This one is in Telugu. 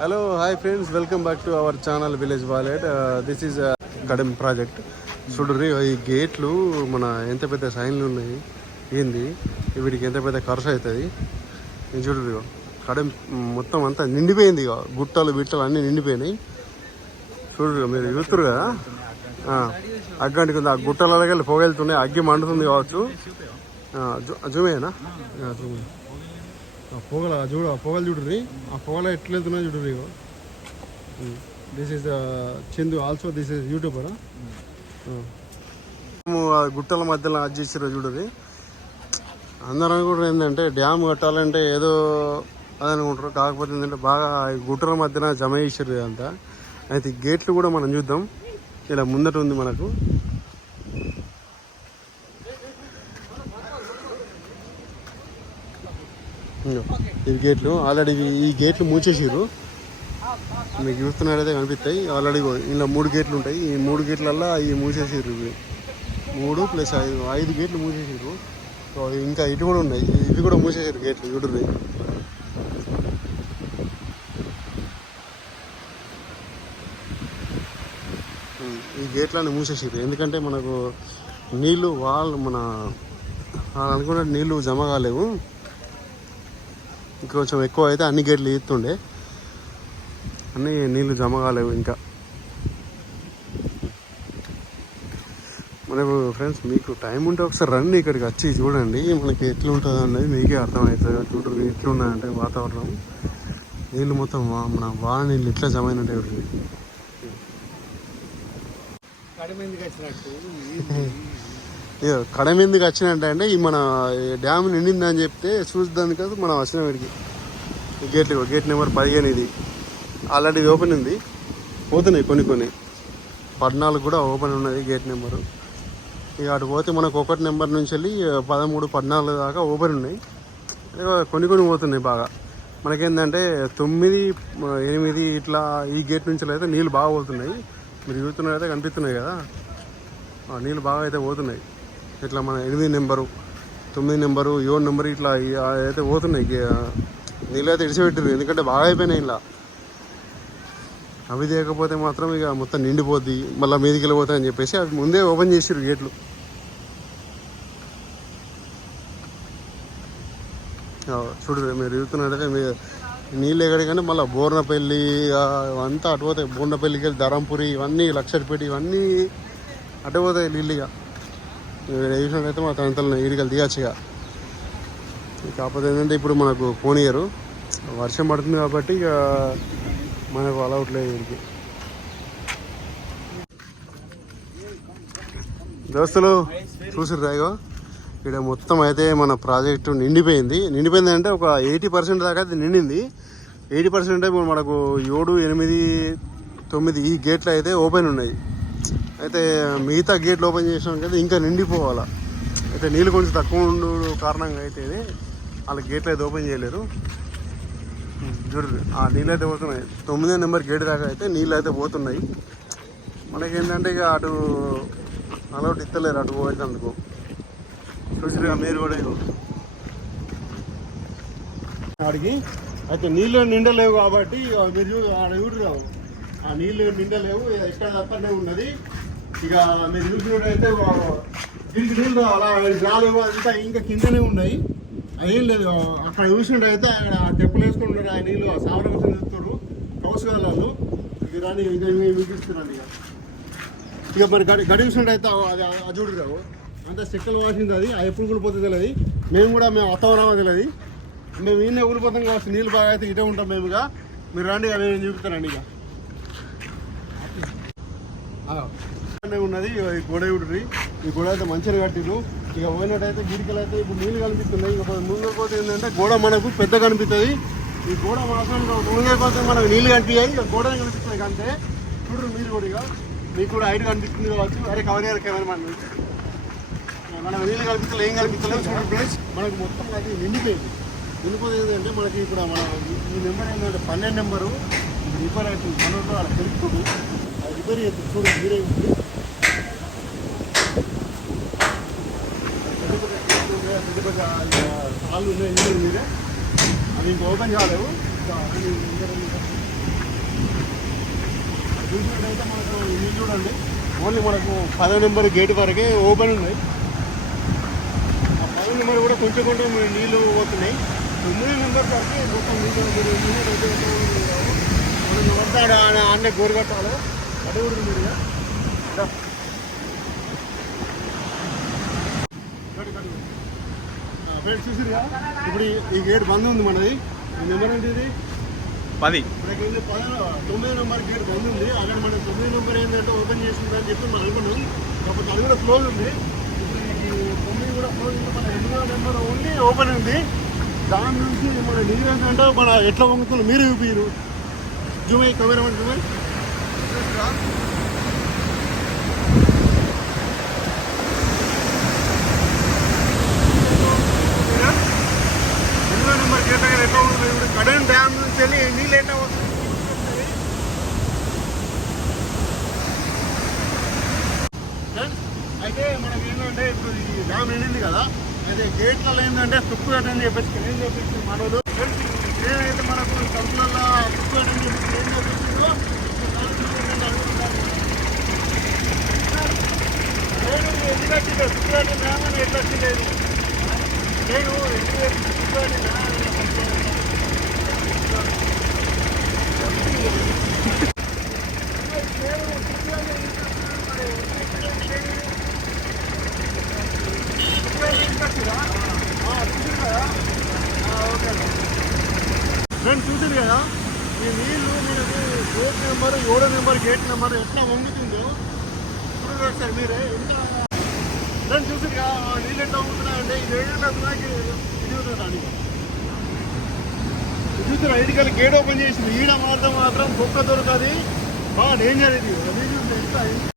Hello hi friends welcome back to our channel village wallet this is Kadem project చూడరి ఈ గేట్లు మన ఎంత పెద్ద సైన్లు ఉన్నాయి? ఏంది? వీటికి ఎంత పెద్ద ఖర్చు అవుతుంది? నేను చూడరు కడెం మొత్తం అంతా నిండిపోయింది ఇక గుట్టలు బిట్టలు అన్నీ నిండిపోయినాయి. చూడరు మీరు చూస్తురు కదా? ఆ, అగ్గంటికి ఉంది. ఆ గుట్టలకి వెళ్ళి పొగెళ్తున్నాయి అగ్గి మండుతుంది కావచ్చు. జూమేనా జూమే పొగల చూడు ఆ పొగలు చూడుర్రి. ఆ పొగల ఎట్లా వెళ్తున్నాయి చూడుర్రి this is Chandu also this is YouTuber గుట్టల మధ్యలో అది చేసారు చూడుర్రి. అందరూ అనుకుంటారు ఏంటంటే డ్యామ్ కట్టాలంటే ఏదో అది అనుకుంటారు. కాకపోతే ఏంటంటే బాగా గుట్టల మధ్యన జమ చేసారు అంతా అయితే గేట్లు కూడా మనం చూద్దాం. ఇలా ముందట ఉంది మనకు. ఇవి గేట్లు ఆల్రెడీ ఈ గేట్లు మూసేసారు మీకు చూస్తున్నట్టయితే కనిపిస్తాయి. ఆల్రెడీ ఇలా మూడు గేట్లు ఉంటాయి. ఈ మూడు గేట్లల్లో ఇవి మూసేసారు ఇవి. మూడు ప్లస్ ఐదు ఐదు గేట్లు మూసేసారు సో ఇంకా ఇటు కూడా ఉన్నాయి. ఇవి కూడా మూసేసారు గేట్లు చూడుర్రి. ఈ గేట్లన్నీ మూసేసారు ఎందుకంటే మనకు నీళ్ళు వాళ్ళు మన అనుకున్న నీళ్ళు జమ కాలేవు. ఇంకొంచెం ఎక్కువ అయితే అన్ని గేట్లు ఈతుండే అన్ని నీళ్ళు జమ కాలేవు ఇంకా. మనకు ఫ్రెండ్స్ మీకు టైం ఉంటే ఒకసారి రండి ఇక్కడికి వచ్చి చూడండి. మనకి ఎట్లా ఉంటుంది అన్నది మీకే అర్థమవుతుంది. చూడండి ఎట్లున్నాయంటే వాతావరణం. నీళ్ళు మొత్తం వా- మన వాన నీళ్ళు ఎట్లా జమ అయినట్టు ఉంటుంది కడిమెందుకు వచ్చినట్టు వచ్చినట్టు అంటే ఈ మన డ్యామ్ నిండిందని చెప్తే చూద్దాం కదా మనం వచ్చిన వీడికి గేట్లు గేట్ గేట్ నెంబర్ పదిహేను ఇది. ఆల్రెడీ ఇది ఓపెన్ ఉంది. పోతున్నాయి కొన్ని కొన్ని. పద్నాలుగు కూడా ఓపెన్ ఉన్నది గేట్ నెంబరు. ఇక అటు పోతే మనకు ఒకటి నెంబర్ నుంచి వెళ్ళి పదమూడు పద్నాలుగు దాకా ఓపెన్ ఉన్నాయి. కొన్ని కొన్ని పోతున్నాయి బాగా. మనకేంటంటే తొమ్మిది ఎనిమిది ఇట్లా ఈ గేట్ నుంచి అయితే నీళ్ళు బాగా పోతున్నాయి. మీరు చూస్తున్నట్టయితే కనిపిస్తున్నాయి కదా. ఆ నీళ్ళు బాగా అయితే పోతున్నాయి. ఇట్లా మన ఎనిమిది నెంబరు తొమ్మిది నెంబరు ఏడు నెంబరు ఇట్లా అయితే పోతున్నాయి నీళ్ళు అయితే ఇడిచిపెట్టారు ఎందుకంటే బాగా అయిపోయినాయి ఇలా. అవి తీయకపోతే మాత్రం ఇక మొత్తం నిండిపోద్ది. మళ్ళీ మీదికి వెళ్ళిపోతాయని అని చెప్పేసి అవి ముందే ఓపెన్ చేసారు గేట్లు. చూడు మీరు చూస్తున్నట్టయితే మీరు నీళ్ళు ఎక్కడికంటే మళ్ళీ బోర్నపల్లి అంతా అవంతా అటు పోతాయి బోర్నపల్లికి వెళ్ళి ధరంపురి ఇవన్నీ లక్షడిపేట ఇవన్నీ అటు పోతాయి నీళ్ళు ఇక. ఇక్కడ చూసినట్టయితే మా తనంతలు ఈడికలు దిగచ్చు ఇక. కాకపోతే ఏంటంటే ఇప్పుడు మనకు పోనీయరు వర్షం పడుతుంది కాబట్టి ఇక మనకు అలౌట్ లేదు వీడికి. దోస్తులు చూసారు రాయో ఇక్కడ మొత్తం అయితే మన ప్రాజెక్టు నిండిపోయింది. నిండిపోయింది అంటే ఒక ఎయిటీ పర్సెంట్ దాకా అయితే నిండింది. ఎయిటీ పర్సెంట్ అంటే మనకు ఏడు ఎనిమిది తొమ్మిది ఈ గేట్లు అయితే ఓపెన్ ఉన్నాయి. అయితే మిగతా గేట్లు ఓపెన్ చేసినాం కదా ఇంకా నిండిపోవాలా. అయితే నీళ్ళు కొంచెం తక్కువ ఉండు కారణంగా అయితే వాళ్ళ గేట్లు అయితే ఓపెన్ చేయలేరు చూడండి ఆ నీళ్ళు అయితే పోతున్నాయి. తొమ్మిదో నెంబర్ గేట్ దాకా అయితే నీళ్ళు అయితే పోతున్నాయి. మనకి ఏంటంటే ఇక అటు అలౌట్ ఇస్తలేరు అటు పోయేందుకు చూసిరుగా మీరు కూడా అడిగి అయితే నీళ్ళు నిండలేవు కాబట్టి మీరు ఆడ చూడరావు ఆ నీళ్ళు నిండలేవు ఇక ఇక్కడ తప్పనే ఉన్నది. ఇక మీరు చూసినట్టయితే దీనికి నీళ్ళు అలా రాలేవు అంతా ఇంకా కిందనే ఉన్నాయి. అదేం లేదు అక్కడ చూసినట్టయితే ఆయన టెంపుల్ వేసుకుని వేసుకుంటున్నారు ఆ నీళ్ళు ఆ సావరం కోసం చూస్తారు కౌశగాళ్ళు ఇక రాని ఇక చూపిస్తున్నాను ఇక. ఇక మరి గడి గడి చూసినట్టయితే అది అది చూడరు రావు. అంత చెక్కలు వాసింది అది అది ఎప్పుడు కూలిపోతుంది తెలియదు మేము కూడా మేము అత్తవరామో తెలియదు మేము ఈయన ఊరిపోతాం కావచ్చు నీళ్ళు బాగా అయితే ఇటే ఉంటాం మేము ఇక. మీరు రండి ఇక నేను చూపుతానండి ఇక. పక్కనే ఉన్నది గోడ చూడ్రి ఈ గోడ అయితే మంచిగా కట్టిరు ఇక పోయినట్టయితే గిరికలు అయితే ఇప్పుడు నీళ్ళు కనిపిస్తున్నాయి. ఇక ముందు పోతే ఏంటంటే గోడ మనకు పెద్ద కనిపిస్తుంది ఈ గోడ మాత్రం ముందే పోతే మనకు నీళ్ళు కనిపించాయి ఇక గోడ కనిపిస్తుంది అంతే. చూడరు మీరు కూడా ఇక. మీకు కూడా ఐడి కనిపిస్తుంది కావచ్చు. అరే కవర్ గారు కెమెరా మన మనకు నీళ్ళు కనిపిస్తలే ఏం కనిపిస్తలేదు చూడండి ప్లేస్ మనకు మొత్తం అది నిండిపోయింది. నిండిపోతే ఏంటంటే మనకి ఇక్కడ మన ఈ నెంబర్ ఏంటంటే పన్నెండు నెంబరు. రిపేర్ అవుతుంది పన్నెండు అలా తెలుస్తుంది రిపేర్ చేస్తుంది చూడండి మీరే ఇప్పుడు పెద్ద పెద్ద కాళ్ళు ఉన్నాయి ఇందులో మీరే అవి ఇంకా ఓపెన్ కాలేవు. చూసినట్టయితే మనకు ఇది చూడండి. ఓన్లీ మనకు పదో నెంబర్ గేట్ వరకే ఓపెన్ ఉన్నాయి. ఆ పదో నెంబర్ కూడా కొంచెం కొంచెం నీళ్ళు పోతున్నాయి. తొమ్మిది నెంబర్ వరకు మొత్తం నీళ్ళు మనం వద్ద అన్న గోరు కట్టాలి. అటు కూడా మీరు ఇక. ఇదా. కట్టు, కట్టు. ఆ, ఫ్రెండ్స్ చూసిరుగా ఇప్పుడు ఈ- గేట్ బంద్ ఉంది మనది. ఈ నెంబర్ ఏంటి ఇది పది ఏంటి పదహారు తొమ్మిది నెంబర్ గేట్ బంద్ ఉంది. అక్కడ మన తొమ్మిది నెంబర్ ఏంటంటే ఓపెన్ చేసింది అని చెప్పి మనం అనుకున్నాం. కాకపోతే అది కూడా క్లోజ్ ఉంది. ఇప్పుడు ఈ తొమ్మిది కూడా క్లోజ్ ఉంది. మన ఎనిమిదో నెంబర్ ఓన్లీ ఓపెన్ ఉంది. దాని నుంచి మన నీరు ఏంటంటే మన ఎట్లా వంగుతుంది మీరు చూపిరు జూమ్ కెమెరా జూమ్. ఎనిమిదో నెంబర్ గేట్ దగ్గర ఎట్లా ఉంటుంది ఇప్పుడు కడన్ డ్యామ్ నుంచి వెళ్ళి నీళ్ళు ఎట్లా వస్తుంది అయితే మనకి ఏంటంటే ఇప్పుడు ఈ డ్యామ్ నిండింది కదా అయితే గేట్లలో ఏంటంటే తుక్కు అని చెప్పేసి ఏం చెప్పేసి మనోడు. ఏదైతే మనకు కంపులలో తుక్కు అని చెప్పేసి ఏం చెప్పిందో నేను ఎందుకు వచ్చిందో? తుక్కు అంటే డ్యామ్ ఎట్లా వచ్చింది? నేను ఎందుకు ఫ్రెండ్ చూసింది కదా ఈ నీళ్ళు మీరు గేట్ నెంబర్ ఏడో నెంబర్ గేట్ నెంబర్ ఎట్లా వంగుతుందో. చూడండి సార్ మీరే ఎంత దాన్ని చూసింది కదా నీళ్ళు ఎట్లా వంగుతున్నాయంటే ఇది ఏంటంటే ఇది చూసారా ఐడికల్ గేట్ ఓపెన్ చేసింది. ఈడ మాత్రం మాత్రం కుక్క దొరకది. బాగా డేంజర్ ఇది. అది చూసి ఎంత